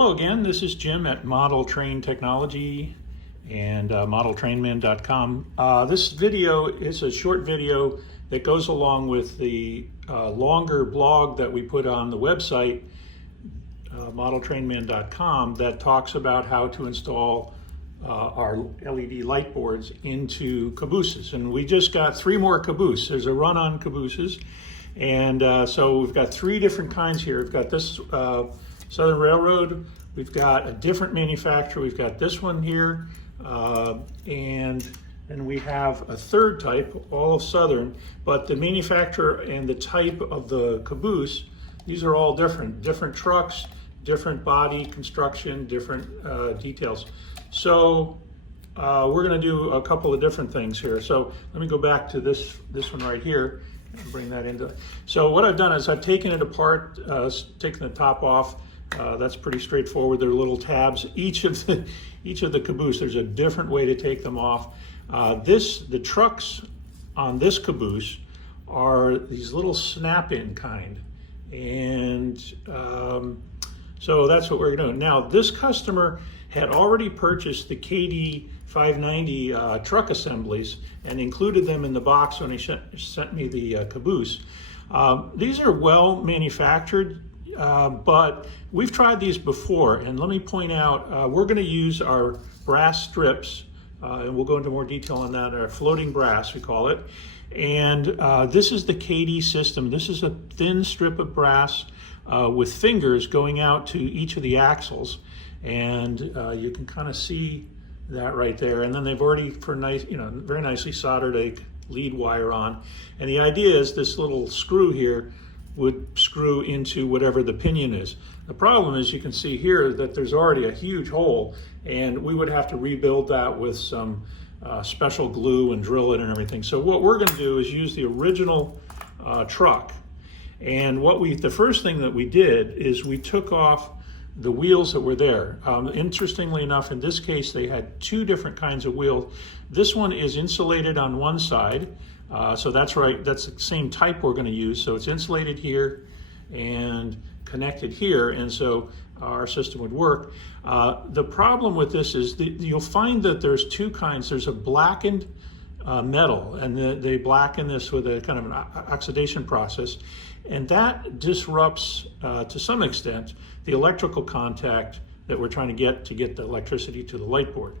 Hello again, this is Jim at Model Train Technology and modeltrainman.com. This video is a short video that goes along with the longer blog that we put on the website, modeltrainman.com, that talks about how to install our LED light boards into cabooses. And we just got 3 more caboose. There's a run on cabooses. And so we've got 3 different kinds here. We've got this Southern Railroad, we've got a different manufacturer, we've got this one here, and then we have a third type, all of Southern, but the manufacturer and the type of the caboose, these are all different trucks, different body construction, different details. So we're going to do a couple of different things here. So let me go back to this one right here and bring that into. So what I've done is I've taken it apart, taken the top off. That's pretty straightforward. There are little tabs. Each of the caboose, there's a different way to take them off. The trucks on this caboose are these little snap-in kind, and so that's what we're doing. Now, this customer had already purchased the KD 590 truck assemblies and included them in the box when he sent me the caboose. These are well manufactured. But we've tried these before, and let me point out, we're going to use our brass strips, and we'll go into more detail on that, our floating brass, we call it. And this is the KD system. This is a thin strip of brass with fingers going out to each of the axles, and you can kind of see that right there. And then they've already, very nicely soldered a lead wire on. And the idea is this little screw here would screw into whatever the pinion is. The problem is, you can see here that there's already a huge hole, and we would have to rebuild that with some special glue and drill it and everything. So what we're going to do is use the original truck. And the first thing that we did is we took off the wheels that were there. Interestingly enough, in this case, they had 2 different kinds of wheels. This one is insulated on one side. So that's right, that's the same type we're going to use. So it's insulated here and connected here, and so our system would work. The problem with this is you'll find that there's 2 kinds. There's a blackened metal, and they blacken this with a kind of an oxidation process, and that disrupts, to some extent, the electrical contact that we're trying to get the electricity to the light board.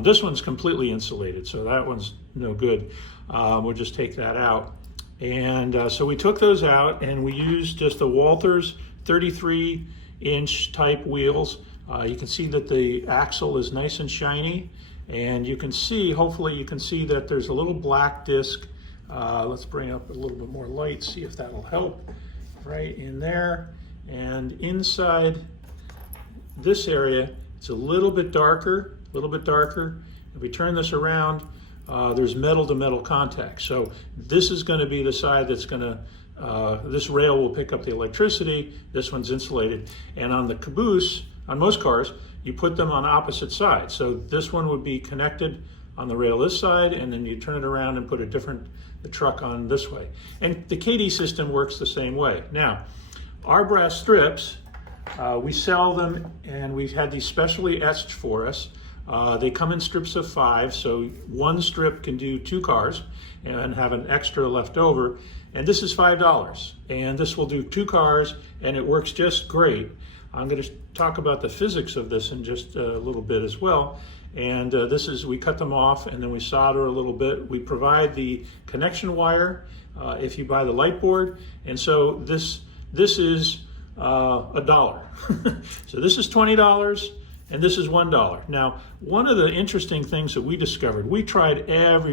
This one's completely insulated, so that one's no good. We'll just take that out. And so we took those out, and we used just the Walthers 33-inch type wheels. You can see that the axle is nice and shiny, and you can see, hopefully you can see that there's a little black disc. Let's bring up a little bit more light, see if that'll help. Right in there, and inside this area, it's a little bit darker. If we turn this around, there's metal to metal contact. So this is going to be the side that's going to, this rail will pick up the electricity. This one's insulated. And on the caboose, on most cars, you put them on opposite sides. So this one would be connected on the rail this side, and then you turn it around and put the truck on this way. And the KD system works the same way. Now, our brass strips, we sell them, and we've had these specially etched for us. They come in strips of 5, so one strip can do 2 cars and have an extra left over. And this is $5, and this will do 2 cars, and it works just great. I'm going to talk about the physics of this in just a little bit as well. And we cut them off, and then we solder a little bit. We provide the connection wire if you buy the light board, and so this is $1. So this is $20. And this is $1. Now, one of the interesting things that we discovered, we tried we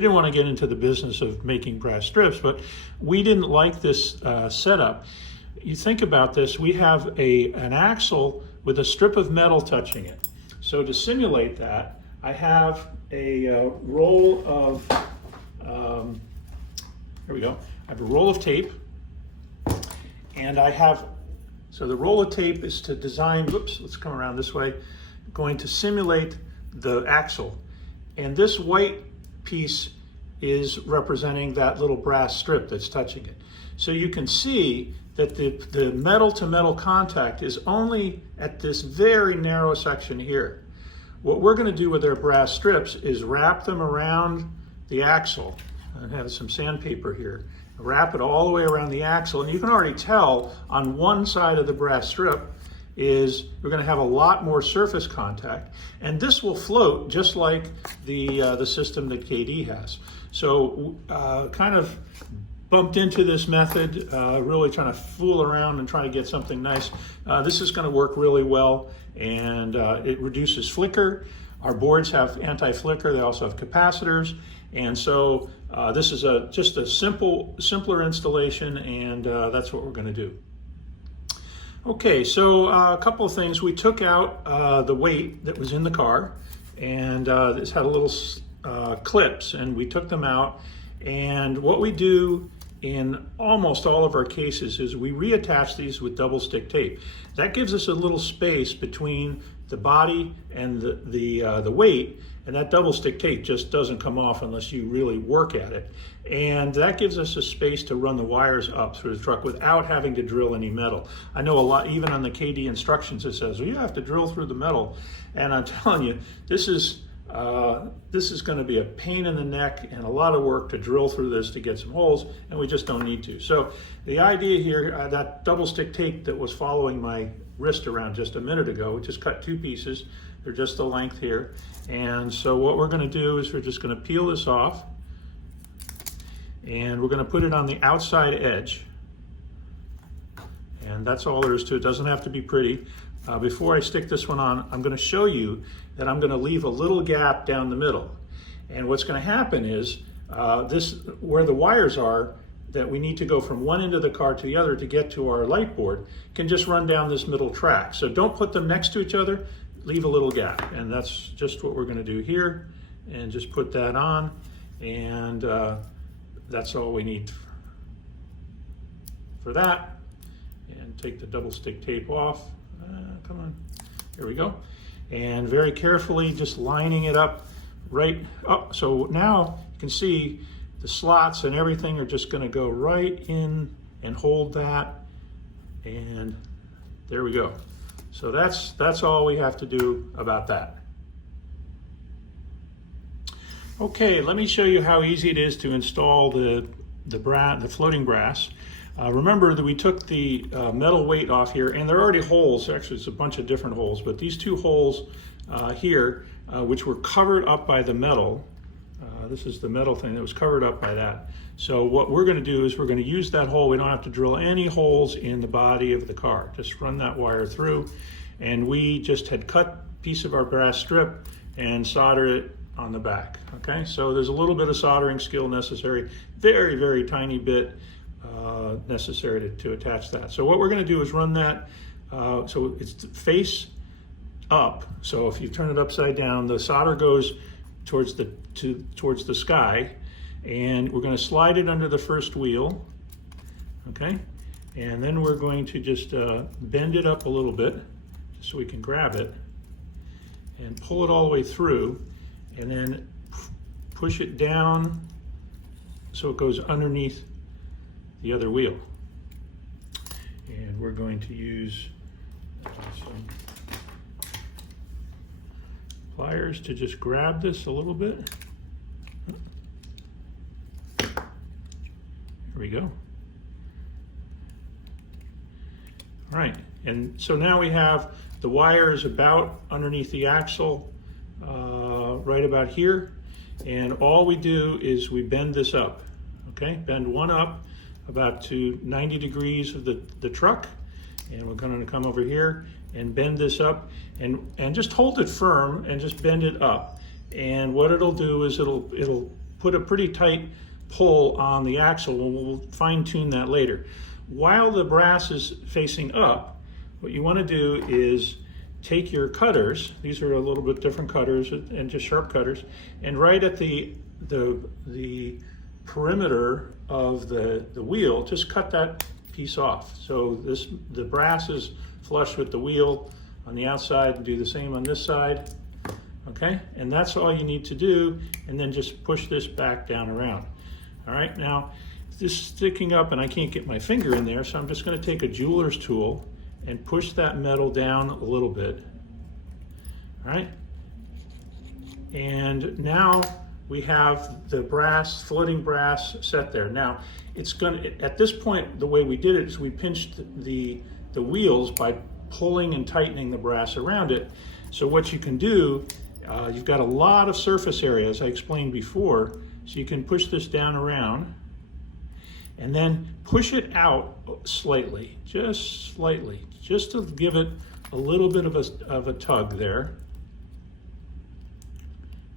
didn't want to get into the business of making brass strips, but we didn't like this setup. You think about this, we have an axle with a strip of metal touching it. So to simulate that, I have a roll of, here we go, I have a roll of tape, and so the roll of tape is to design, let's come around this way, going to simulate the axle. And this white piece is representing that little brass strip that's touching it. So you can see that the metal to metal contact is only at this very narrow section here. What we're going to do with our brass strips is wrap them around the axle. I have some sandpaper here. Wrap it all the way around the axle, and you can already tell on one side of the brass strip is we're going to have a lot more surface contact, and this will float just like the system that KD has. So kind of bumped into this method, really trying to fool around and try to get something nice. This is going to work really well, and it reduces flicker. Our boards have anti-flicker. They also have capacitors, and so this is just a simpler installation, and that's what we're going to do. Okay, so a couple of things. We took out the weight that was in the car, and this had a little clips, and we took them out. And what we do in almost all of our cases is we reattach these with double stick tape. That gives us a little space between the body and the weight, and that double stick tape just doesn't come off unless you really work at it. And that gives us a space to run the wires up through the truck without having to drill any metal. I know a lot, even on the KD instructions, it says, well, you have to drill through the metal. And I'm telling you, this is going to be a pain in the neck and a lot of work to drill through this to get some holes, and we just don't need to. So the idea here, that double stick tape that was following my wrist around just a minute ago, we just cut 2 pieces. They're just the length here. And so what we're going to do is we're just going to peel this off, and we're going to put it on the outside edge. And that's all there is to it. It doesn't have to be pretty. Before I stick this one on, I'm going to show you that I'm going to leave a little gap down the middle. And what's going to happen is where the wires are that we need to go from one end of the car to the other to get to our light board can just run down this middle track. So don't put them next to each other, leave a little gap. And that's just what we're going to do here, and just put that on, and that's all we need for that. And take the double stick tape off. Come on, there we go. And very carefully just lining it up right up. So now you can see the slots and everything are just going to go right in and hold that, and there we go. So that's all we have to do about that. Okay, let me show you how easy it is to install the floating brass. Remember that we took the metal weight off here, and there are already holes. Actually, it's a bunch of different holes, but these 2 holes here, which were covered up by the metal. This is the metal thing that was covered up by that. So what we're going to do is we're going to use that hole. We don't have to drill any holes in the body of the car. Just run that wire through, and we just had cut a piece of our brass strip and solder it on the back. Okay, so there's a little bit of soldering skill necessary, very, very tiny bit necessary to attach that. So what we're going to do is run that, so it's face up. So if you turn it upside down, the solder goes towards the sky, and we're going to slide it under the first wheel. Okay, and then we're going to just bend it up a little bit so we can grab it and pull it all the way through, and then push it down so it goes underneath the other wheel. And we're going to use some pliers to just grab this a little bit. There we go. All right, and so now we have the wires about underneath the axle, right about here, and all we do is we bend this up. Okay, bend one up about to 90 degrees of the truck, and we're going to come over here and bend this up, and just hold it firm and just bend it up. And what it'll do is it'll put a pretty tight pull on the axle, and we'll fine tune that later. While the brass is facing up, what you want to do is take your cutters, these are a little bit different cutters and just sharp cutters, and right at the perimeter of the wheel, just cut that piece off. So the brass is flush with the wheel on the outside, and do the same on this side. Okay, and that's all you need to do, and then just push this back down around. All right, now just sticking up and I can't get my finger in there, so I'm just going to take a jeweler's tool and push that metal down a little bit. All right, and now we have the brass, floating brass set there. Now it's going to, at this point, the way we did it is we pinched the wheels by pulling and tightening the brass around it. So what you can do, you've got a lot of surface area, as I explained before, so you can push this down around and then push it out slightly, just to give it a little bit of a tug there.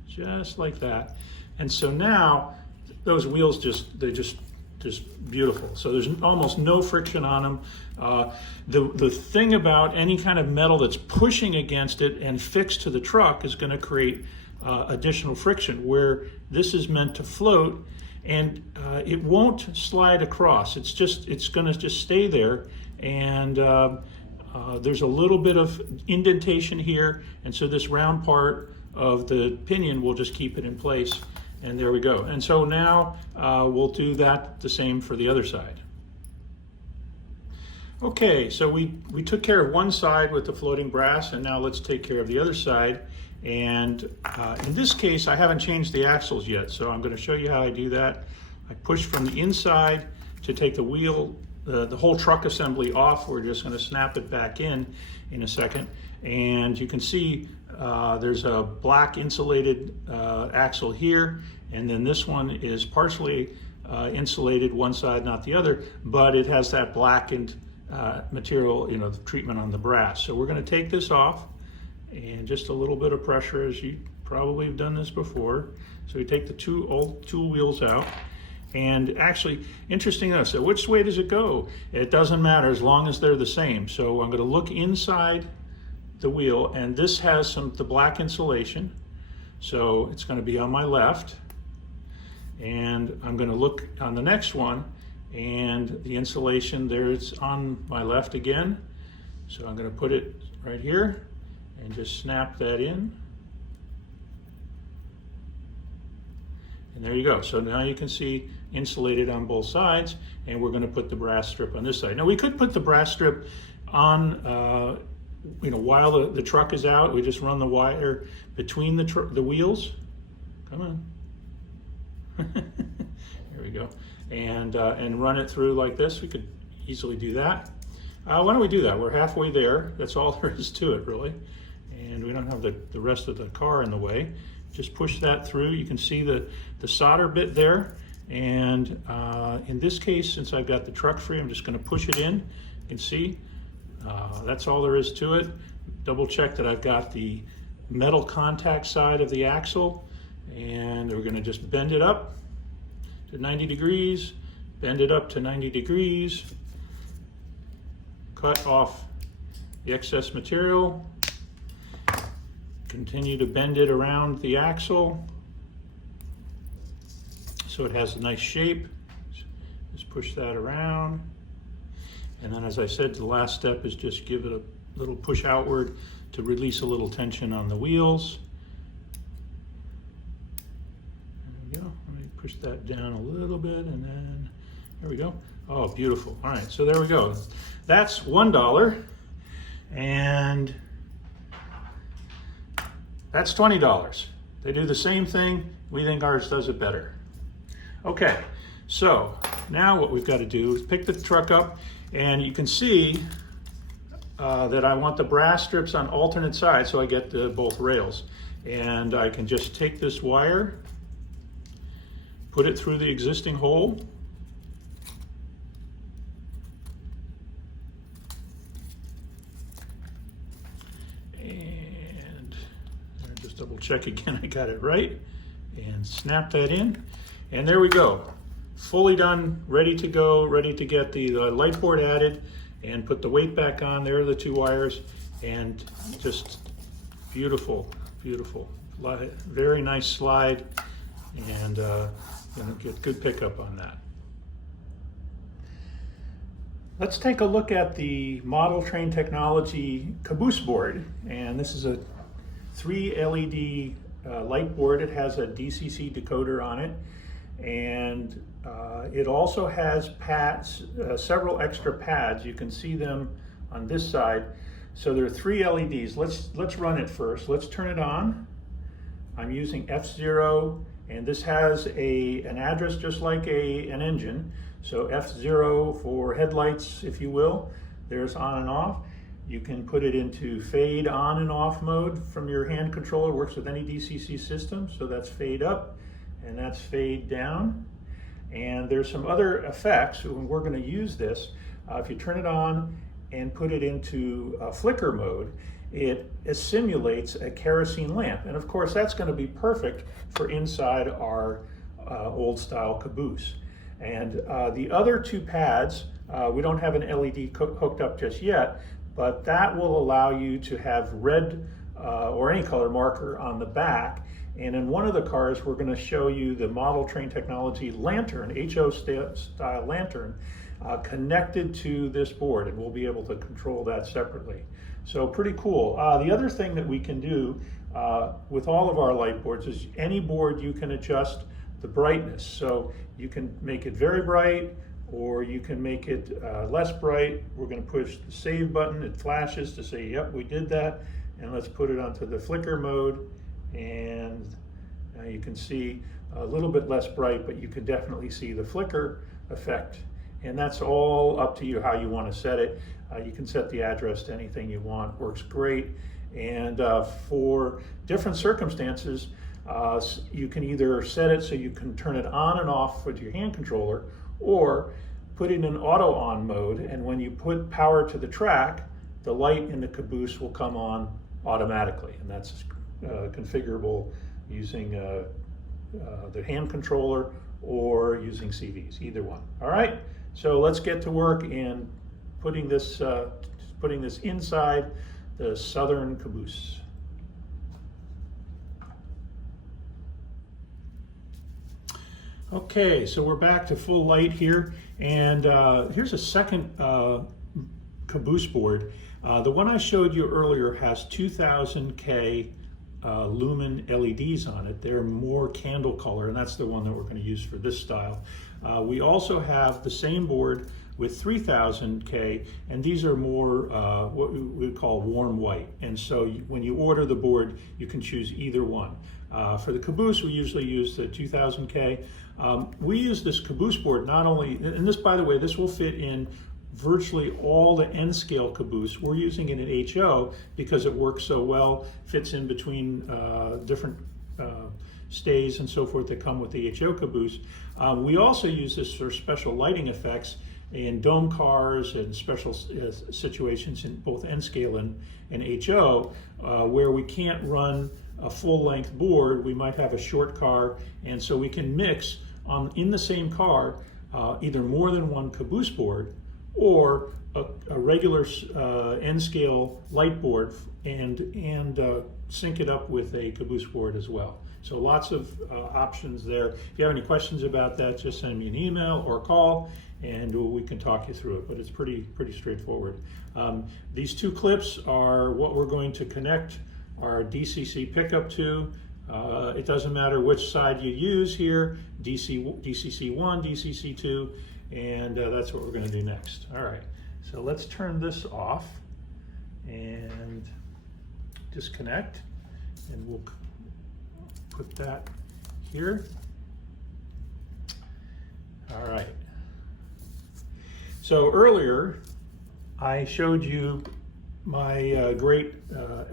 Just like that. And so now those wheels they're just beautiful. So there's almost no friction on them. The thing about any kind of metal that's pushing against it and fixed to the truck is going to create additional friction, where this is meant to float, and it won't slide across. It's going to just stay there, and there's a little bit of indentation here, and so this round part of the pinion will just keep it in place. And there we go. And so now we'll do that the same for the other side. Okay, so we took care of one side with the floating brass, and now let's take care of the other side. And in this case, I haven't changed the axles yet, so I'm going to show you how I do that. I push from the inside to take the wheel, the whole truck assembly off. We're just going to snap it back in a second. And you can see there's a black insulated axle here, and then this one is partially insulated, one side, not the other, but it has that blackened material, the treatment on the brass. So we're going to take this off, and just a little bit of pressure, as you probably have done this before. So we take the old tool wheels out, and actually, interesting enough, so which way does it go? It doesn't matter as long as they're the same. So I'm going to look inside the wheel, and this has the black insulation, so it's going to be on my left, and I'm going to look on the next one, and the insulation there's on my left again. So I'm going to put it right here and just snap that in, and there you go. So now you can see insulated on both sides, and we're going to put the brass strip on this side. Now we could put the brass strip on while the truck is out. We just run the wire between the wheels. Come on. There we go. And run it through like this. We could easily do that. Why don't we do that? We're halfway there. That's all there is to it, really. And we don't have the rest of the car in the way. Just push that through. You can see the solder bit there. And in this case, since I've got the truck free, I'm just going to push it in. You can see. That's all there is to it. Double check that I've got the metal contact side of the axle, and we're going to just bend it up to 90 degrees, bend it up to 90 degrees, cut off the excess material, continue to bend it around the axle so it has a nice shape. Just push that around. And then, as I said, the last step is just give it a little push outward to release a little tension on the wheels. There we go. Let me push that down a little bit, and then there we go. Oh, beautiful. All right, so there we go. That's $1, and that's $20. They do the same thing. We think ours does it better. Okay, so now what we've got to do is pick the truck up. And you can see that I want the brass strips on alternate sides, so I get both rails. And I can just take this wire, put it through the existing hole, and just double check again I got it right, and snap that in. And there we go. Fully done, ready to go, ready to get the light board added and put the weight back on. There are the two wires, and just beautiful, beautiful. Very nice slide, and gonna get good pickup on that. Let's take a look at the Model Train Technology Caboose board, and this is a 3 LED light board. It has a DCC decoder on it. and it also has pads, several extra pads. You can see them on this side. So there are 3 LEDs. Let's run it first. Let's turn it on. I'm using F0, and this has an address just like an engine. So F0 for headlights, if you will. There's on and off. You can put it into fade on and off mode from your hand controller. Works with any DCC system. So that's fade up and that's fade down. And there's some other effects, and we're going to use this. If you turn it on and put it into flicker mode, it simulates a kerosene lamp. And of course, that's going to be perfect for inside our old style caboose. And the other 2 pads, we don't have an LED hooked up just yet, but that will allow you to have red or any color marker on the back. And in one of the cars, we're going to show you the Model Train Technology lantern, HO style lantern, connected to this board, and we'll be able to control that separately. So pretty cool. The other thing that we can do with all of our light boards is any board you can adjust the brightness. So you can make it very bright, or you can make it less bright. We're going to push the save button. It flashes to say, yep, we did that. And let's put it onto the flicker mode. And you can see a little bit less bright, but you can definitely see the flicker effect. And that's all up to you how you want to set it. You can set the address to anything you want. Works great. And for different circumstances, you can either set it so you can turn it on and off with your hand controller, or put it in auto on mode. And when you put power to the track, the light in the caboose will come on automatically. And that's configurable using the hand controller or using CVs, either one. All right, so let's get to work in putting this inside the Southern caboose. Okay, so we're back to full light here, and here's a second caboose board. The one I showed you earlier has 2000K lumen LEDs on it. They're more candle color, and that's the one that we're going to use for this style. We also have the same board with 3000K, and these are more what we would call warm white. And so when you order the board, you can choose either one. For the caboose, we usually use the 2000K. We use this caboose board not only, and this, by the way, this will fit in virtually all the N-scale caboose. We're using it in HO because it works so well, fits in between different stays and so forth that come with the HO caboose. We also use this for special lighting effects in dome cars and special situations in both N-scale and HO, where we can't run a full-length board. We might have a short car, and so we can mix in the same car either more than one caboose board or a regular N-scale light board and sync it up with a caboose board as well. So lots of options there. If you have any questions about that, just send me an email or call, and we can talk you through it, but it's pretty straightforward. These 2 clips are what we're going to connect our DCC pickup to. It doesn't matter which side you use here, DCC1, DCC2, and that's what we're going to do next. All right, so let's turn this off and disconnect, and we'll put that here. All right. So earlier, I showed you my great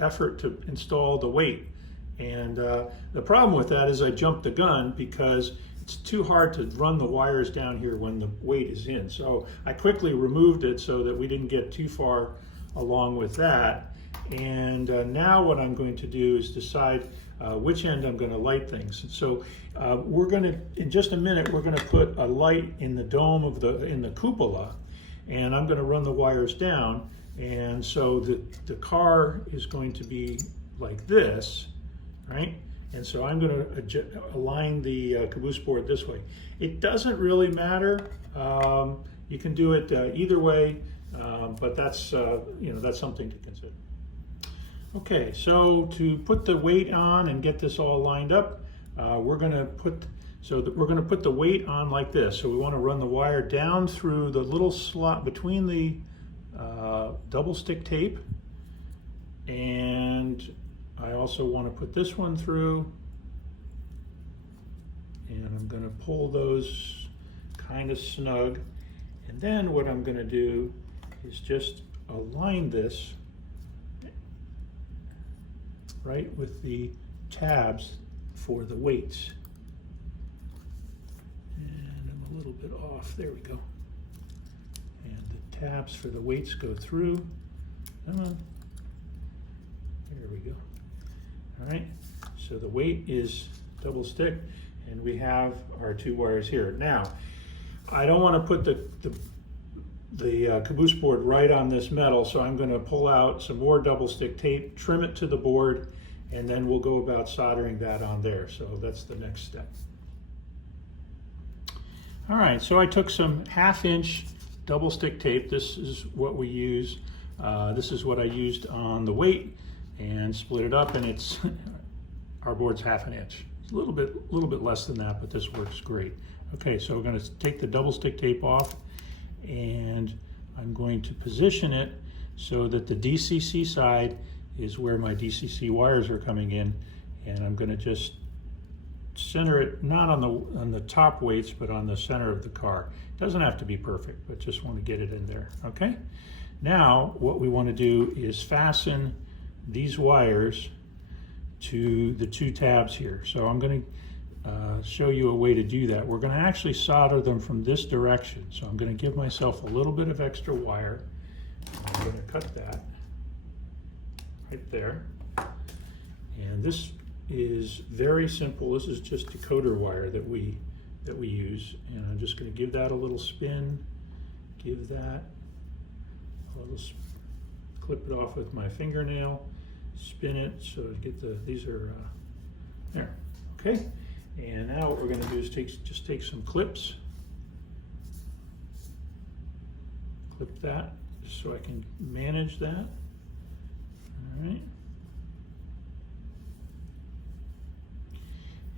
effort to install the weight. And the problem with that is I jumped the gun because it's too hard to run the wires down here when the weight is in. So I quickly removed it so that we didn't get too far along with that. And now what I'm going to do is decide which end I'm going to light things. And so we're going to, in just a minute, we're going to put a light in the dome of in the cupola, and I'm going to run the wires down. And so the car is going to be like this, right? And so I'm going to align the caboose board this way. It doesn't really matter. You can do it either way, but that's that's something to consider. Okay, so to put the weight on and get this all lined up, we're going to put the weight on like this. So we want to run the wire down through the little slot between the double stick tape, and I also want to put this one through, and I'm going to pull those kind of snug. And then what I'm going to do is just align this right with the tabs for the weights. And I'm a little bit off. There we go. And the tabs for the weights go through. Come on. There we go. All right. So the weight is double stick, and we have our two wires here. Now, I don't want to put the caboose board right on this metal, so I'm going to pull out some more double stick tape, trim it to the board, and then we'll go about soldering that on there. So that's the next step. All right, so I took some 1/2" double stick tape. This is what we use. This is what I used on the weight, and split it up, and it's our board's 1/2 inch. It's a little bit less than that, but this works great. Okay, so we're going to take the double stick tape off, and I'm going to position it so that the DCC side is where my DCC wires are coming in, and I'm going to just center it not on the top weights, but on the center of the car. It doesn't have to be perfect, but just want to get it in there. Okay, now what we want to do is fasten these wires to the two tabs here. So I'm going to show you a way to do that. We're going to actually solder them from this direction. So I'm going to give myself a little bit of extra wire. I'm going to cut that right there. And this is very simple. This is just decoder wire that we use. And I'm just going to give that a little spin. Give that a little, clip it off with my fingernail. Spin it so to get these are there. Okay. And now what we're going to do is just take some clips, clip that, just so I can manage that. All right.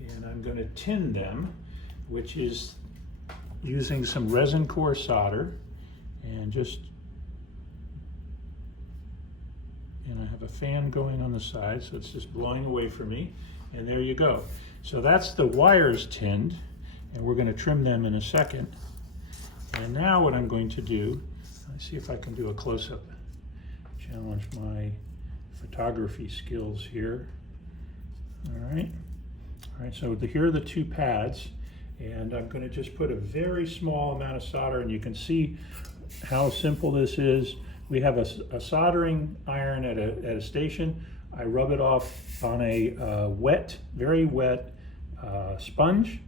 And I'm going to tin them, which is using some resin core solder, and I have a fan going on the side, so it's just blowing away for me. And there you go. So that's the wires tinned, and we're going to trim them in a second. And now what I'm going to do, let's see if I can do a close-up, challenge my photography skills here. All right, so here are the two pads, and I'm going to just put a very small amount of solder, and you can see how simple this is. We have a soldering iron at a station. I rub it off on a very wet sponge,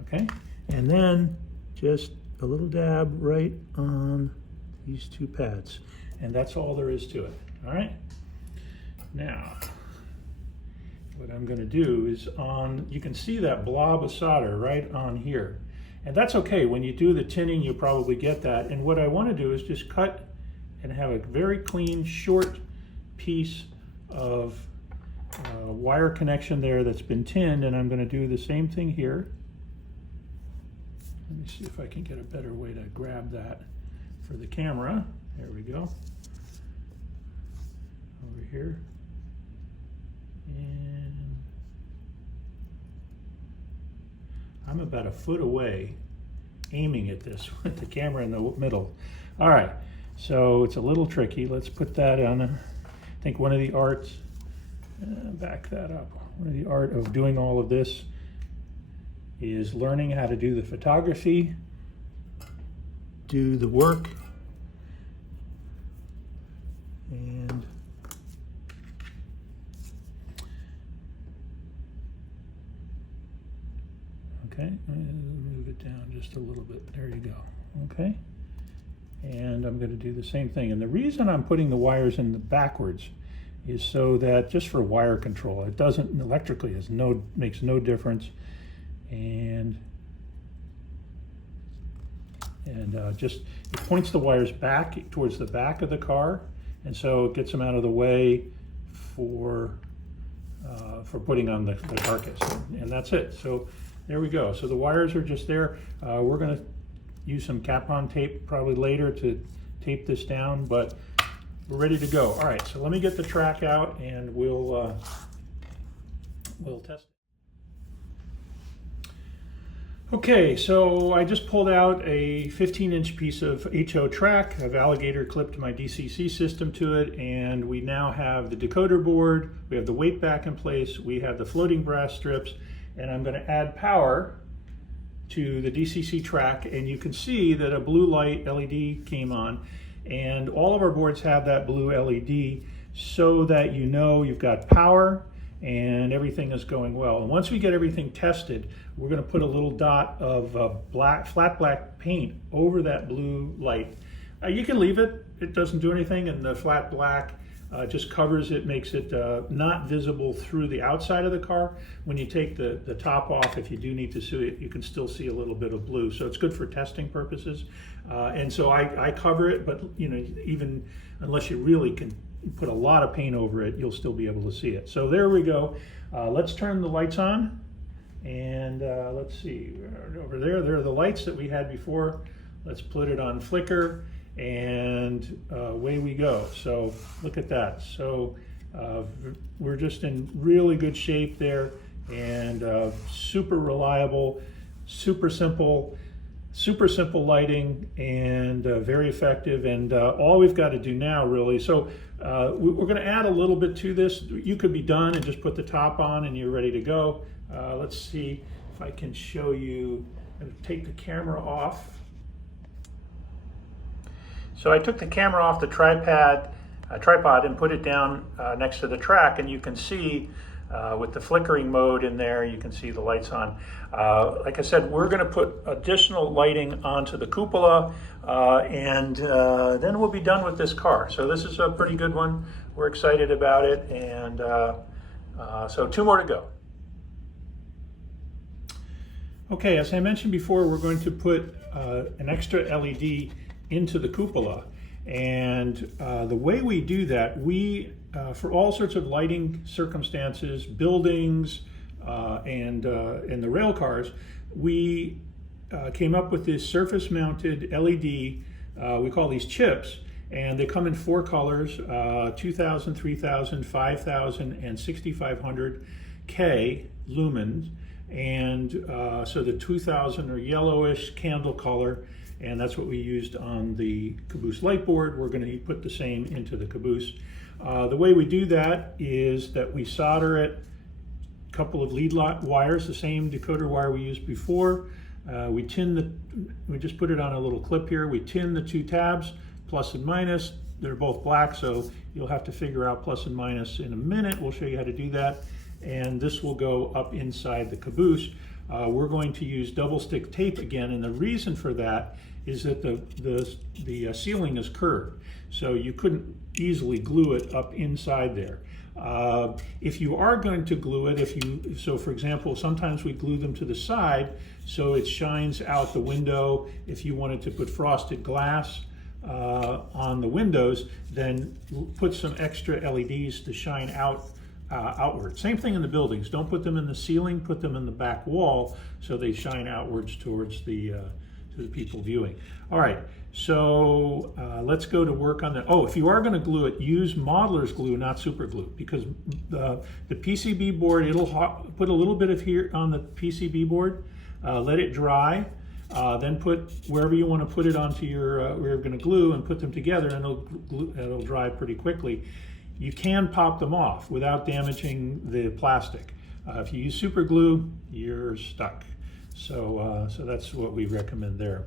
okay? And then just a little dab right on these two pads. And that's all there is to it, all right? Now, what I'm gonna do is you can see that blob of solder right on here. And that's okay, when you do the tinning, you'll probably get that. And what I wanna do is just cut and have a very clean, short piece of wire connection there that's been tinned, and I'm going to do the same thing here. Let me see if I can get a better way to grab that for the camera. There we go. Over here. And I'm about a foot away aiming at this with the camera in the middle. All right, so it's a little tricky. Let's put that on. I think one of the arts, back that up, one of the art of doing all of this is learning how to do the photography, do the work, and okay, move it down just a little bit. There you go. Okay, and I'm going to do the same thing. And the reason I'm putting the wires in the backwards is so that just for wire control, it doesn't electrically makes no difference, and just it points the wires back towards the back of the car, and so it gets them out of the way for for putting on the carcass, and that's it. So there we go. So the wires are just there. We're going to use some Cap-on tape probably later to tape this down, but we're ready to go. All right, so let me get the track out and we'll test it. Okay, so I just pulled out a 15-inch piece of HO track. I've alligator clipped my DCC system to it, and we now have the decoder board, we have the weight back in place, we have the floating brass strips, and I'm going to add power to the DCC track, and you can see that a blue light LED came on, and all of our boards have that blue LED so that you know you've got power and everything is going well. And once we get everything tested, we're going to put a little dot of flat black paint over that blue light. You can leave it, it doesn't do anything, and the flat black just covers it, makes it not visible through the outside of the car. When you take the top off, if you do need to see it, you can still see a little bit of blue. So it's good for testing purposes. And so I cover it, but you know, even unless you really can put a lot of paint over it, you'll still be able to see it. So there we go. Let's turn the lights on, and let's see, over there are the lights that we had before. Let's put it on flicker, and away we go. So look at that. So we're just in really good shape there, and super reliable, super simple lighting, and very effective. And all we've got to do now really, so we're going to add a little bit to this. You could be done and just put the top on and you're ready to go. Let's see if I can show you. I'm going to take the camera off. So I took the camera off the tripod and put it down next to the track, and you can see with the flickering mode in there, you can see the lights on. Like I said, we're going to put additional lighting onto the cupola, and then we'll be done with this car. So this is a pretty good one. We're excited about it, and so 2 more to go. Okay, as I mentioned before, we're going to put an extra LED into the cupola, and the way we do that, we for all sorts of lighting circumstances, buildings, and the rail cars, we came up with this surface mounted LED. We call these chips, and they come in 4 colors, 2000, 3000, 5000, and 6500 K lumens. And so the 2000 are yellowish candle color, and that's what we used on the Caboose light board. We're going to put the same into the Caboose. The way we do that is that we solder it, a couple of lead wires, the same decoder wire we used before. We just put it on a little clip here. We tin the 2 tabs, plus and minus. They're both black, so you'll have to figure out plus and minus in a minute. We'll show you how to do that. And this will go up inside the Caboose. We're going to use double stick tape again, and the reason for that is that the ceiling is curved, so you couldn't easily glue it up inside there. If you are going to glue it, so for example, sometimes we glue them to the side so it shines out the window. If you wanted to put frosted glass on the windows, then put some extra LEDs to shine out outward. Same thing in the buildings. Don't put them in the ceiling, put them in the back wall so they shine outwards towards the people viewing. All right, so let's go to work on that. Oh, if you are going to glue it, use modeler's glue, not super glue, because the PCB board, it'll put a little bit of here on the PCB board, let it dry, then put wherever you want to put it onto your where you're going to glue, and put them together, and it'll dry pretty quickly. You can pop them off without damaging the plastic. If you use super glue, you're stuck. So that's what we recommend there.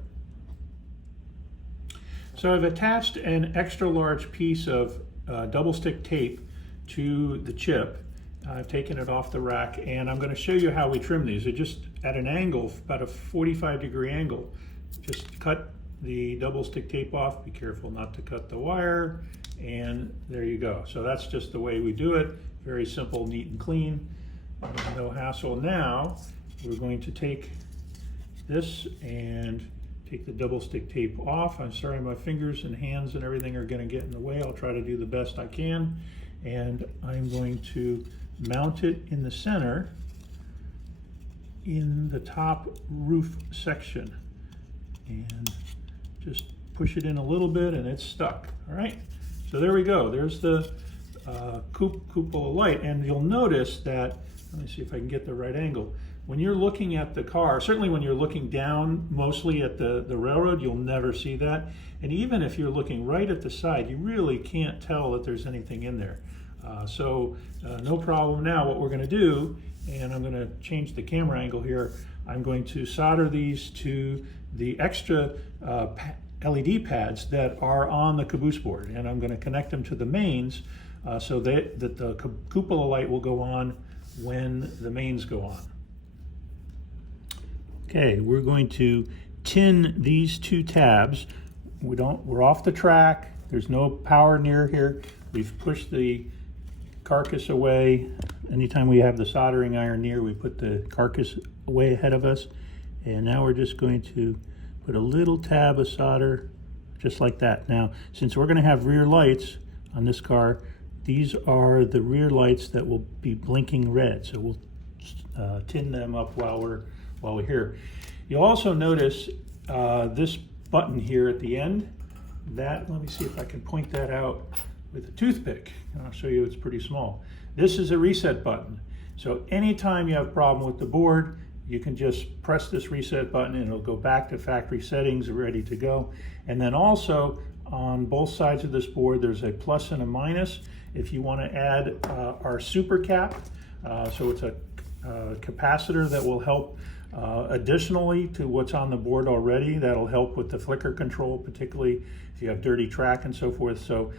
So I've attached an extra large piece of double stick tape to the chip. I've taken it off the rack, and I'm going to show you how we trim these. They're just at an angle, about a 45-degree angle. Just cut the double stick tape off. Be careful not to cut the wire. And there you go. So that's just the way we do it. Very simple, neat and clean. No hassle. Now we're going to take this and take the double stick tape off. I'm sorry, my fingers and hands and everything are going to get in the way. I'll try to do the best I can. And I'm going to mount it in the center in the top roof section, and just push it in a little bit and it's stuck. All right, so there we go. There's the cupola light, and you'll notice that, let me see if I can get the right angle. When you're looking at the car, certainly when you're looking down mostly at the railroad, you'll never see that. And even if you're looking right at the side, you really can't tell that there's anything in there. No problem. Now what we're going to do, and I'm going to change the camera angle here, I'm going to solder these to the extra LED pads that are on the caboose board, and I'm going to connect them to the mains so that the cupola light will go on when the mains go on. Okay, we're going to tin these two tabs. We're off the track. There's no power near here. We've pushed the carcass away. Anytime we have the soldering iron near, we put the carcass way ahead of us. And now we're just going to put a little tab of solder just like that. Now, since we're going to have rear lights on this car, these are the rear lights that will be blinking red. So we'll tin them up while we're here. You'll also notice this button here at the end. Let me see if I can point that out with a toothpick. And I'll show you it's pretty small. This is a reset button. So anytime you have a problem with the board, you can just press this reset button and it'll go back to factory settings, ready to go. And then also on both sides of this board, there's a plus and a minus. If you want to add our super cap, so it's a capacitor that will help additionally to what's on the board already. That'll help with the flicker control, particularly if you have dirty track and so forth. So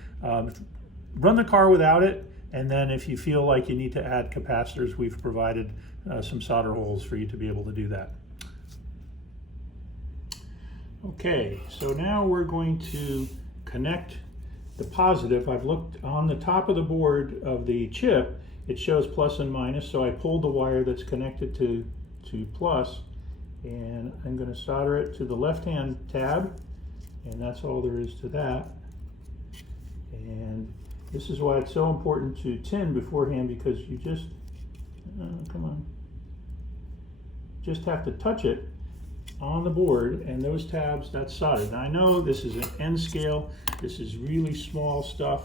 run the car without it, and then if you feel like you need to add capacitors, we've provided some solder holes for you to be able to do that. Okay, so now we're going to connect the positive. I've looked on the top of the board of the chip, it shows plus and minus, so I pulled the wire that's connected to plus, and I'm going to solder it to the left-hand tab, and that's all there is to that. And this is why it's so important to tin beforehand, because you just just have to touch it on the board, and those tabs, that's soldered. Now I know this is an N scale, this is really small stuff,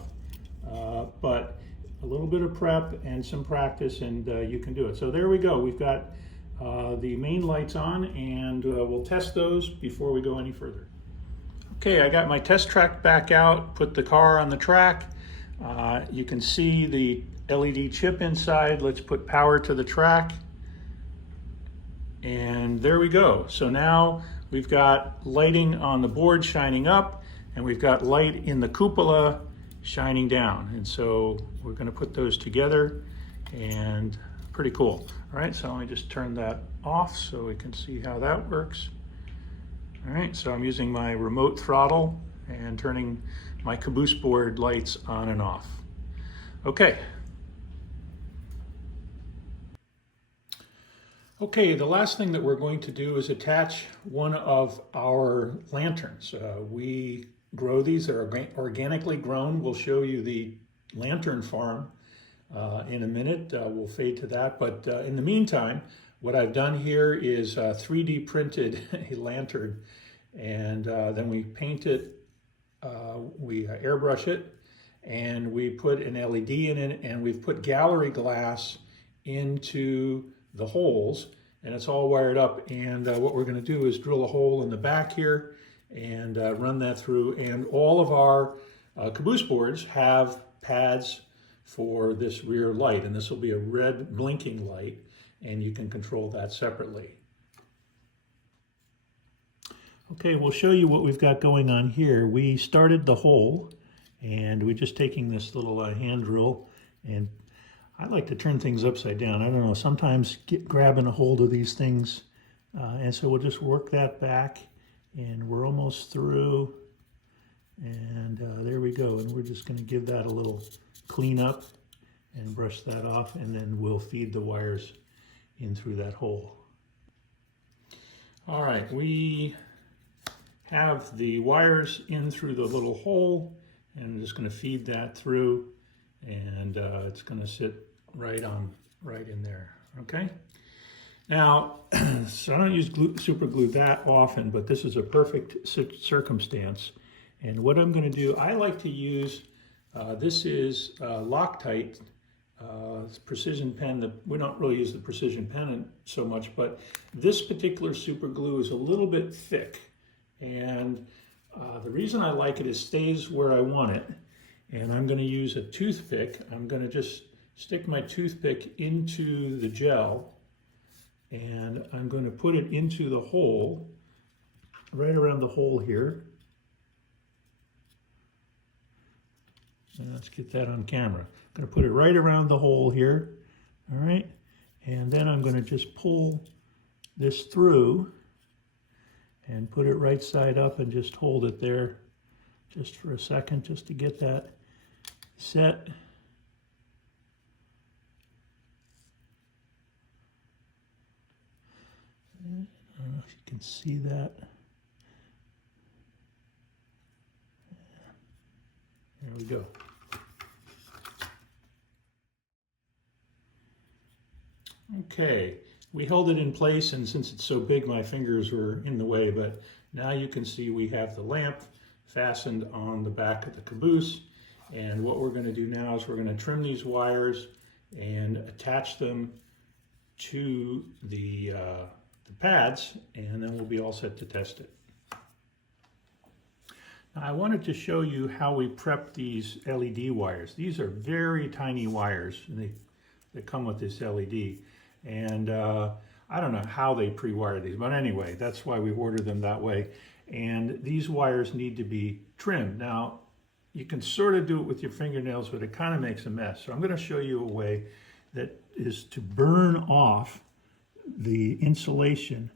but a little bit of prep and some practice and you can do it. So there we go. We've got the main lights on, and we'll test those before we go any further. Okay, I got my test track back out, put the car on the track. You can see the LED chip inside. Let's put power to the track. And there we go. So now we've got lighting on the board shining up, and we've got light in the cupola shining down. And so we're going to put those together, and pretty cool. All right, so let me just turn that off so we can see how that works. All right, so I'm using my remote throttle and turning my caboose board lights on and off. Okay. Okay, the last thing that we're going to do is attach one of our lanterns. We grow these, they're organically grown. We'll show you the lantern farm in a minute. We'll fade to that, but in the meantime, what I've done here is 3D printed a lantern, and then we paint it, we airbrush it, and we put an LED in it, and we've put gallery glass into the holes, and it's all wired up. And what we're going to do is drill a hole in the back here and run that through. And all of our caboose boards have pads for this rear light, and this will be a red blinking light, and you can control that separately. Okay, we'll show you what we've got going on here. We started the hole, and we're just taking this little hand drill, and I like to turn things upside down. I don't know, sometimes grabbing a hold of these things. And so we'll just work that back, and we're almost through. And there we go. And we're just going to give that a little clean up and brush that off, and then we'll feed the wires in through that hole. All right, we have the wires in through the little hole, and I'm just going to feed that through, and it's going to sit right in there. Okay. Now, so I don't use super glue that often, but this is a perfect circumstance. And what I'm going to do, I like to use, this is Loctite precision pen. We don't really use the precision pen so much, but this particular super glue is a little bit thick. And the reason I like it is it stays where I want it. And I'm going to use a toothpick. I'm going to just stick my toothpick into the gel, and I'm going to put it into the hole, right around the hole here. And let's get that on camera. I'm going to put it right around the hole here, all right? And then I'm going to just pull this through and put it right side up and just hold it there just for a second, just to get that set. I don't know if you can see that. There we go. Okay, we held it in place, and since it's so big, my fingers were in the way, but now you can see we have the lamp fastened on the back of the caboose. And what we're going to do now is we're going to trim these wires and attach them to the pads, and then we'll be all set to test it. Now, I wanted to show you how we prep these LED wires. These are very tiny wires, and they come with this LED. And I don't know how they pre-wire these, but anyway, that's why we ordered them that way. And these wires need to be trimmed. Now, you can sort of do it with your fingernails, but it kind of makes a mess. So I'm going to show you a way that is to burn off the insulation.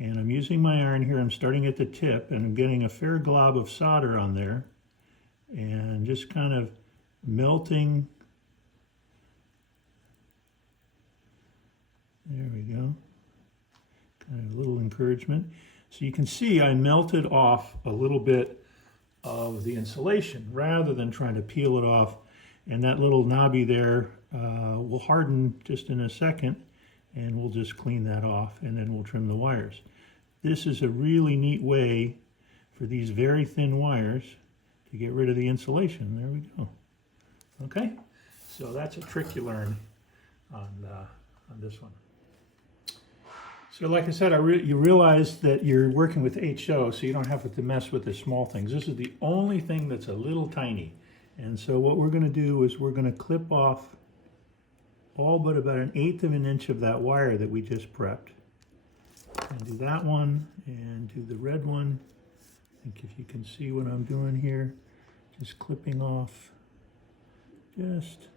And I'm using my iron here. I'm starting at the tip, and I'm getting a fair glob of solder on there, and just kind of melting. There we go. Kind of a little encouragement. So you can see I melted off a little bit of the insulation rather than trying to peel it off. And that little knobby there will harden just in a second, and we'll just clean that off, and then we'll trim the wires. This is a really neat way for these very thin wires to get rid of the insulation. There we go. Okay, so that's a trick you learn on this one. So like I said, you realize that you're working with HO, so you don't have to mess with the small things. This is the only thing that's a little tiny. And so what we're going to do is we're going to clip off all but about 1/8 of an inch of that wire that we just prepped. And do that one, and do the red one. I think if you can see what I'm doing here, just clipping off just,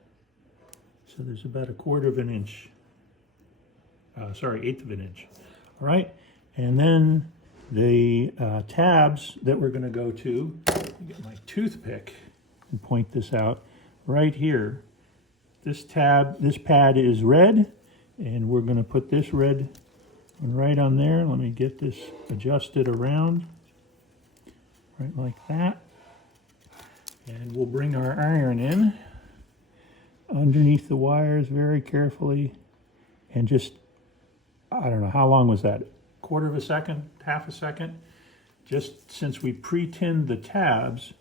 so there's about 1/4 of an inch. Sorry, 1/8 of an inch. All right, and then the tabs that we're going to go to, get my toothpick and point this out right here. This pad is red, and we're going to put this red one right on there. Let me get this adjusted around, right like that. And we'll bring our iron in underneath the wires very carefully, and just, I don't know, how long was that? 1/4 of a second, half a second? Just since we pre-tinned the tabs,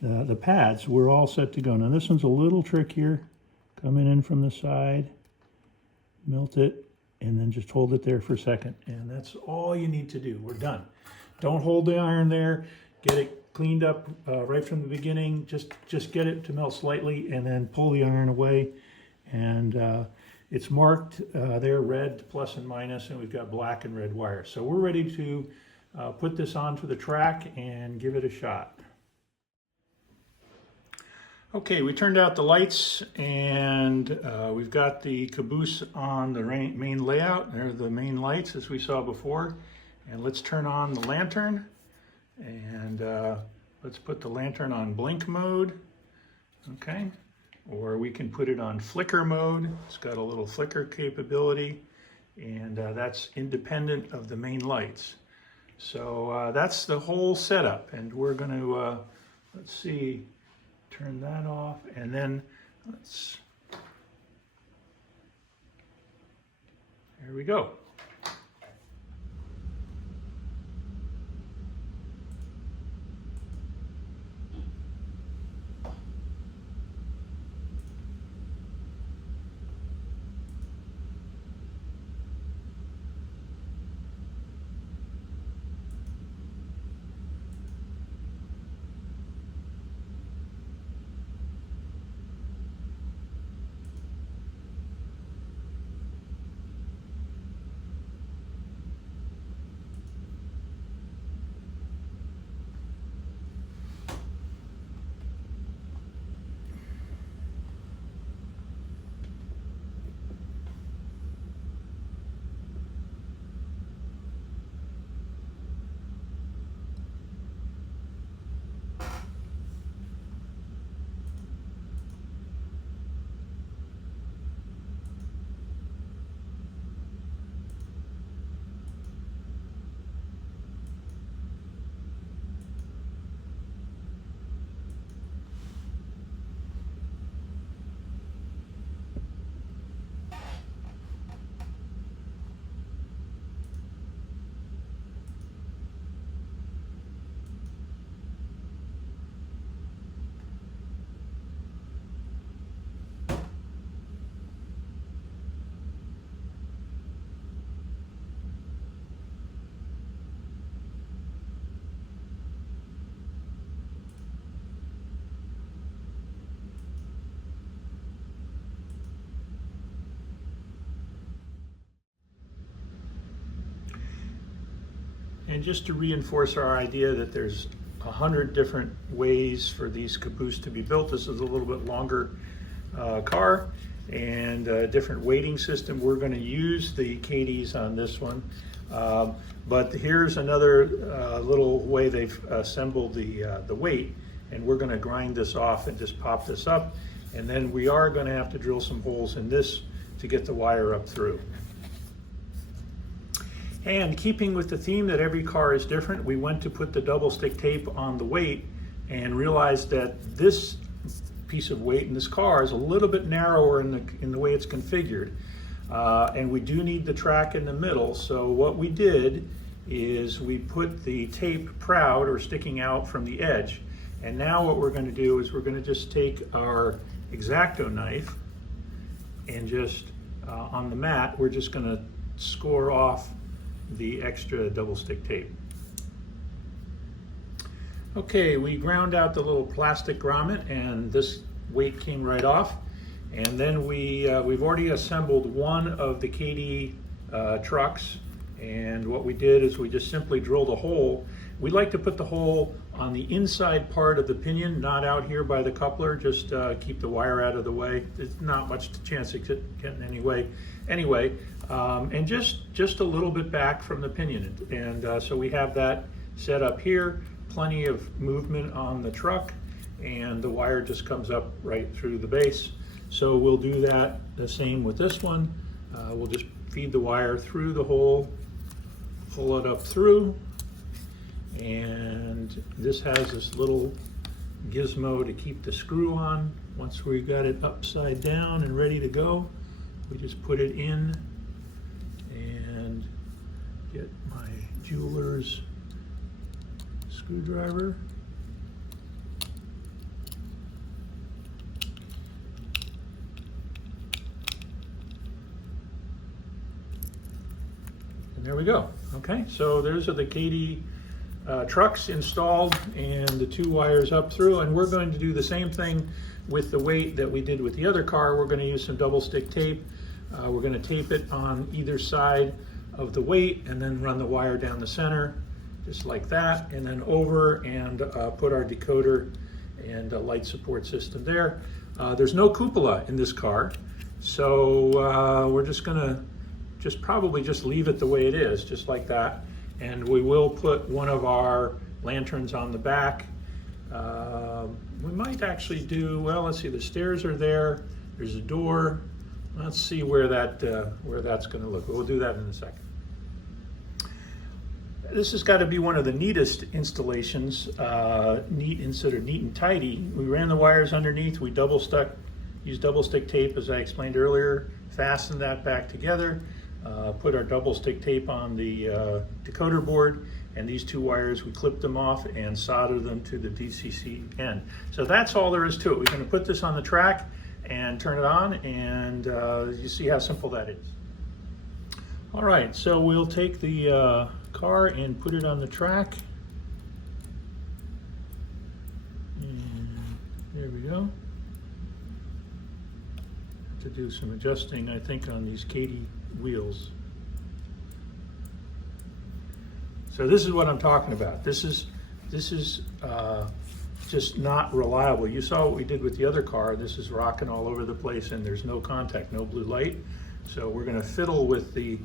the pads, we're all set to go. Now this one's a little trickier, coming in from the side, melt it, and then just hold it there for a second. And that's all you need to do. We're done. Don't hold the iron there. Get it cleaned up right from the beginning. Just get it to melt slightly, and then pull the iron away. And it's marked there red, plus and minus, and we've got black and red wires. So we're ready to put this onto the track and give it a shot. Okay, we turned out the lights, and we've got the caboose on the main layout. There are the main lights as we saw before. And let's turn on the lantern, and let's put the lantern on blink mode. Okay. Or we can put it on flicker mode. It's got a little flicker capability, and that's independent of the main lights. So that's the whole setup, and we're going to, let's see, turn that off, and then let's There we go. And just to reinforce our idea that there's 100 different ways for these caboose to be built, this is a little bit longer car and a different weighting system. We're going to use the KDs on this one, but here's another little way they've assembled the weight, and we're going to grind this off and just pop this up, and then we are going to have to drill some holes in this to get the wire up through. And keeping with the theme that every car is different, we went to put the double stick tape on the weight and realized that this piece of weight in this car is a little bit narrower in the way it's configured. And we do need the track in the middle, so what we did is we put the tape proud or sticking out from the edge. And now what we're going to do is we're going to just take our X-Acto knife and just on the mat, we're just going to score off the extra double stick tape. Okay, we ground out the little plastic grommet and this weight came right off. And then we've already assembled one of the KD trucks, and what we did is we just simply drilled a hole. We like to put the hole on the inside part of the pinion, not out here by the coupler, just keep the wire out of the way. There's not much chance of getting anyway, and just a little bit back from the pinion. And so we have that set up here, plenty of movement on the truck, and the wire just comes up right through the base. So we'll do that the same with this one. We'll just feed the wire through the hole, pull it up through, and this has this little gizmo to keep the screw on. Once we got it upside down and ready to go, we just put it in and get my jeweler's screwdriver. And there we go. Okay, so those are the KD trucks installed and the two wires up through, and we're going to do the same thing with the weight that we did with the other car. We're going to use some double stick tape. We're going to tape it on either side of the weight and then run the wire down the center just like that, and then over and put our decoder and a light support system there. There's no cupola in this car, so we're just going to probably leave it the way it is, just like that. And we will put one of our lanterns on the back. We might actually do, well, let's see, the stairs are there, there's a door. Let's see where that's going to look. We'll do that in a second. This has got to be one of the neatest installations, neat and tidy. We ran the wires underneath, we used double stick tape, as I explained earlier, fastened that back together. put our double stick tape on the decoder board, and these two wires, we clipped them off and soldered them to the DCC end. So that's all there is to it. We're going to put this on the track and turn it on, and you see how simple that is. All right, so we'll take the car and put it on the track. And there we go. To do some adjusting, I think, on these KD wheels. So this is what I'm talking about. This is just not reliable. You saw what we did with the other car. This is rocking all over the place, and there's no contact, no blue light. So we're going to fiddle with the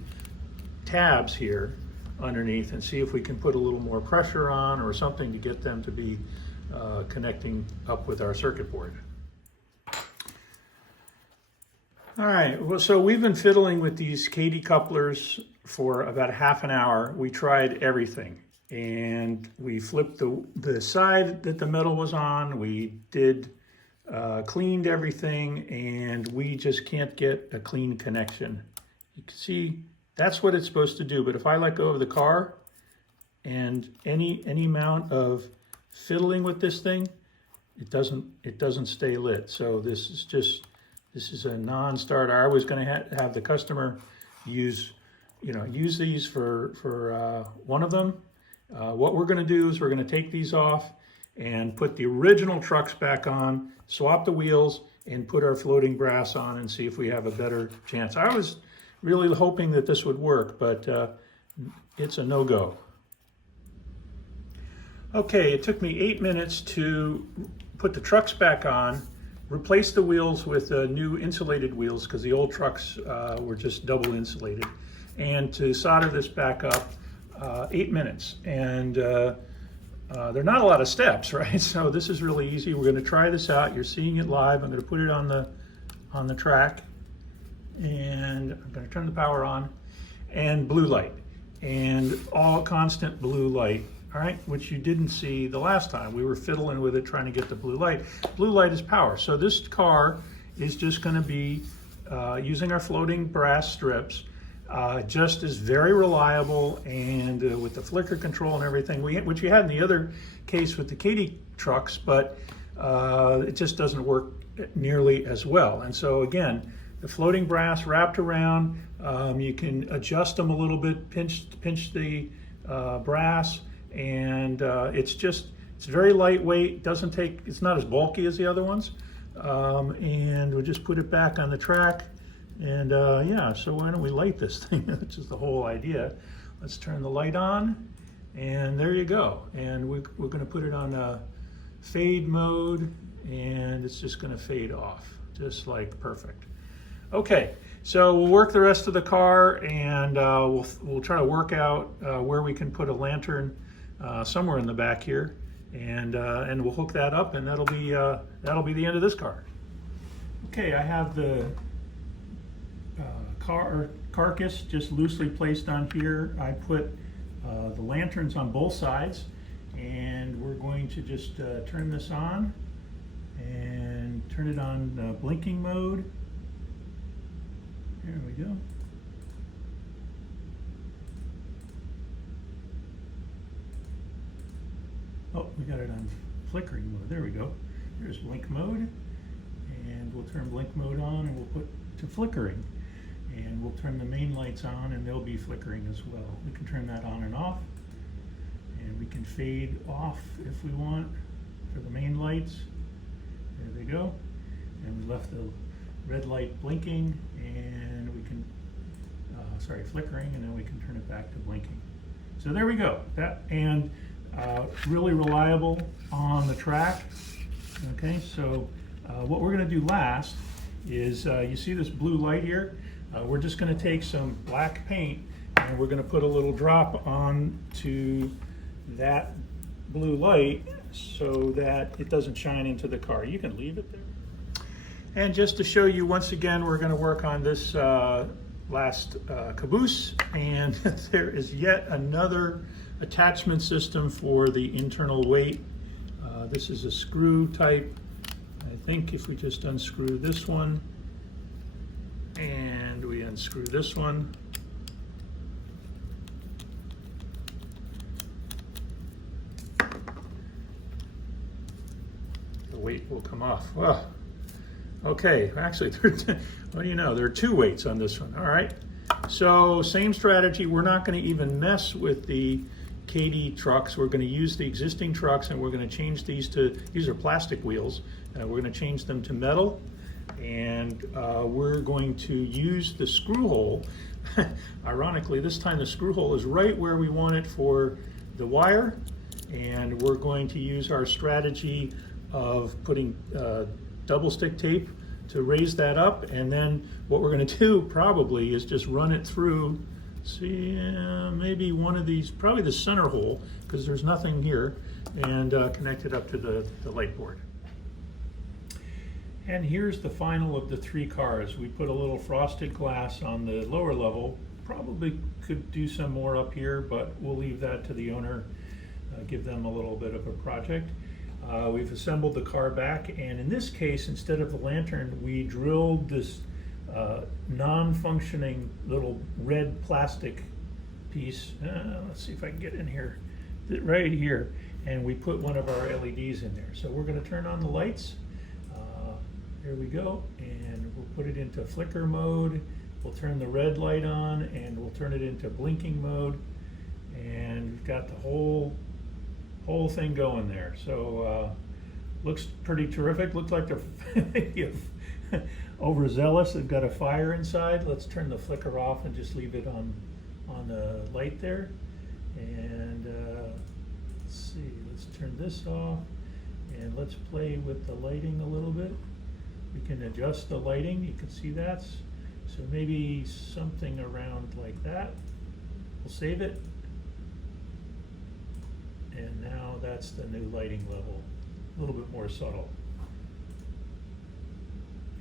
tabs here underneath and see if we can put a little more pressure on or something to get them to be connecting up with our circuit board. All right, well, so we've been fiddling with these KD couplers for about half an hour. We tried everything, and we flipped the side that the metal was on. We cleaned everything, and we just can't get a clean connection. You can see that's what it's supposed to do, but if I let go of the car and any amount of fiddling with this thing, it doesn't stay lit. So this is a non-starter. I was going to have the customer use these for one of them. What we're going to do is we're going to take these off and put the original trucks back on, swap the wheels, and put our floating brass on and see if we have a better chance. I was really hoping that this would work, but it's a no-go. Okay, it took me 8 minutes to put the trucks back on, replace the wheels with new insulated wheels because the old trucks were just double insulated, and to solder this back up, 8 minutes. And there are not a lot of steps, right? So this is really easy. We're going to try this out. You're seeing it live. I'm going to put it on the track, and I'm going to turn the power on, and blue light, and all constant blue light. All right, which you didn't see the last time. We were fiddling with it trying to get the blue light. Blue light is power. So this car is just going to be using our floating brass strips, just as very reliable, and with the flicker control and everything, which we had in the other case with the KD trucks, but it just doesn't work nearly as well. And so again, the floating brass wrapped around, you can adjust them a little bit, pinch the brass, and it's very lightweight. It's not as bulky as the other ones, and we'll just put it back on the track, and yeah, so why don't we light this thing, which is the whole idea. Let's turn the light on, and there you go. And we're going to put it on fade mode, and it's just going to fade off, just like perfect. Okay, so we'll work the rest of the car, and we'll try to work out where we can put a lantern somewhere in the back here, and we'll hook that up, and that'll be the end of this car. Okay, I have the carcass just loosely placed on here. I put the lanterns on both sides, and we're going to just turn this on and turn it on blinking mode. There we go. Oh, we got it on flickering mode. There we go. Here's blink mode, and we'll turn blink mode on, and we'll put to flickering, and we'll turn the main lights on, and they'll be flickering as well. We can turn that on and off, and we can fade off if we want for the main lights. There they go. And we left the red light blinking, and we can flickering, and then we can turn it back to blinking. So there we go. Really reliable on the track. Okay, so what we're going to do last is, you see this blue light here? We're just going to take some black paint, and we're going to put a little drop onto that blue light so that it doesn't shine into the car. You can leave it there. And just to show you, once again, we're going to work on this last caboose, and there is yet another attachment system for the internal weight. This is a screw type. I think if we just unscrew this one and we unscrew this one, weight will come off. Well, okay, actually, what do you know? There are 2 weights on this one. All right, so same strategy. We're not going to even mess with the KD trucks. We're going to use the existing trucks, and we're going to change these are plastic wheels. We're going to change them to metal, and we're going to use the screw hole. Ironically, this time the screw hole is right where we want it for the wire, and we're going to use our strategy of putting double stick tape to raise that up, and then what we're going to do probably is just run it through, see, maybe one of these, probably the center hole, because there's nothing here, and connect it up to the light board. And here's the final of the 3 cars. We put a little frosted glass on the lower level. Probably could do some more up here, but we'll leave that to the owner, give them a little bit of a project. We've assembled the car back, and in this case, instead of the lantern, we drilled this non-functioning little red plastic piece. Let's see if I can get in here, right here, and we put one of our LEDs in there. So we're going to turn on the lights. Here we go, and we'll put it into flicker mode. We'll turn the red light on, and we'll turn it into blinking mode, and we've got the whole thing going there. So looks pretty terrific. Looks like they're maybe overzealous. They've got a fire inside. Let's turn the flicker off and just leave it on the light there. And let's see, let's turn this off, and let's play with the lighting a little bit. We can adjust the lighting, you can see that. So maybe something around like that. We'll save it. And now that's the new lighting level, a little bit more subtle.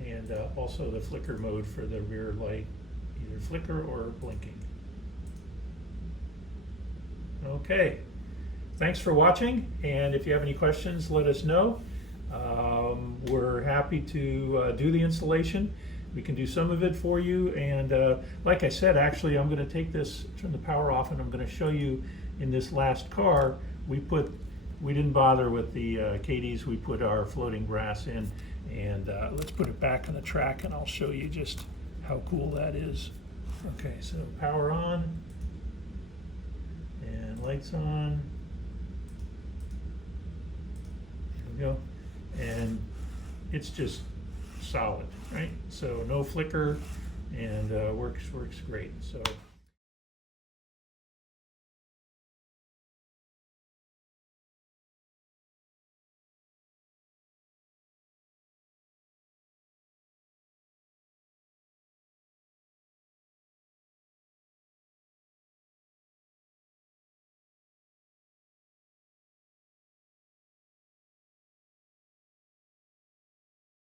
And also the flicker mode for the rear light, either flicker or blinking. Okay, thanks for watching, and if you have any questions, let us know. We're happy to do the installation. We can do some of it for you, and like I said, actually I'm going to take this, turn the power off, and I'm going to show you in this last car, we didn't bother with the KDs, we put our floating brass in, and let's put it back on the track and I'll show you just how cool that is. Okay, so power on, and lights on. There we go. And it's just solid, right? So no flicker, and works great. So